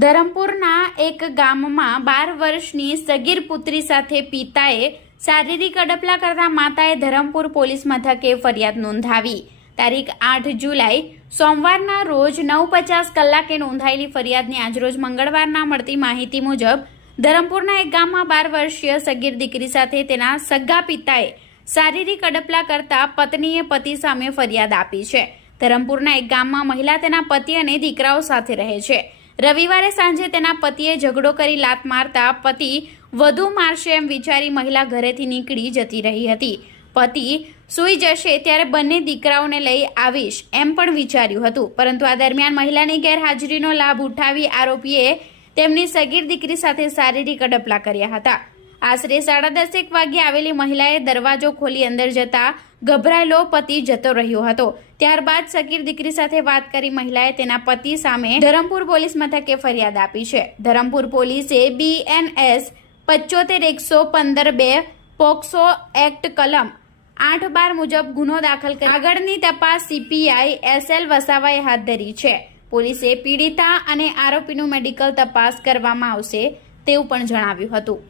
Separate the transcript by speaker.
Speaker 1: ધરમપુરના એક ગામમાં બાર વર્ષની સગીર પુત્રી સાથે પિતાએ શારીરિક અડપલા કરતા માતાએ ધરમપુર પોલીસ મથકે ફરિયાદ નોંધાવી. તારીખ આઠ જુલાઈ, સોમવારના રોજ નવ પચાસ કલાકે નોંધાયેલી ફરિયાદની આજરોજ મંગળવારના મળતી માહિતી મુજબ, ધરમપુરના એક ગામમાં બાર વર્ષીય સગીર દીકરી સાથે તેના સગા પિતાએ શારીરિક અડપલા કરતા પત્નીએ પતિ સામે ફરિયાદ આપી છે. ધરમપુરના એક ગામમાં મહિલા તેના પતિ અને દીકરાઓ સાથે રહે છે. રવિવારે સાંજે તેના પતિએ ઝઘડો કરી લાત મારતા પતિ વધુ મારશે એમ વિચારી મહિલા ઘરેથી નીકળી જતી રહી હતી. પતિ, સૂઈ જશે ત્યારે બંને દીકરાઓને લઈ આવીશ, એમ પણ વિચાર્યું હતું. પરંતુ આ દરમિયાન મહિલાની ગેરહાજરીનો લાભ ઉઠાવી આરોપીએ તેમની સગીર દીકરી સાથે શારીરિક અડપલા કર્યા હતા. આશરે સાડા દસેક વાગ્યે આવેલી મહિલાએ દરવાજો ખોલી અંદર જતા ગભરાયેલો પતિ જતો રહ્યો હતો. ત્યારબાદ સગીર દીકરી સાથે વાત કરી મહિલાએ તેના પતિ સામે ધરમપુર પોલીસ મથકે ફરિયાદ આપી છે. ધરમપુર પોલીસે બીએનએસ પચોતેર એકસો પંદર બે પોક્સો એક્ટ કલમ આઠ બાર મુજબ ગુનો દાખલ કરી આગળની તપાસ સીપીઆઈ એસએલ વસાવાએ હાથ ધરી છે. પોલીસે પીડિતા અને આરોપીનું મેડિકલ તપાસ કરવામાં આવશે તેવું પણ જણાવ્યું હતું.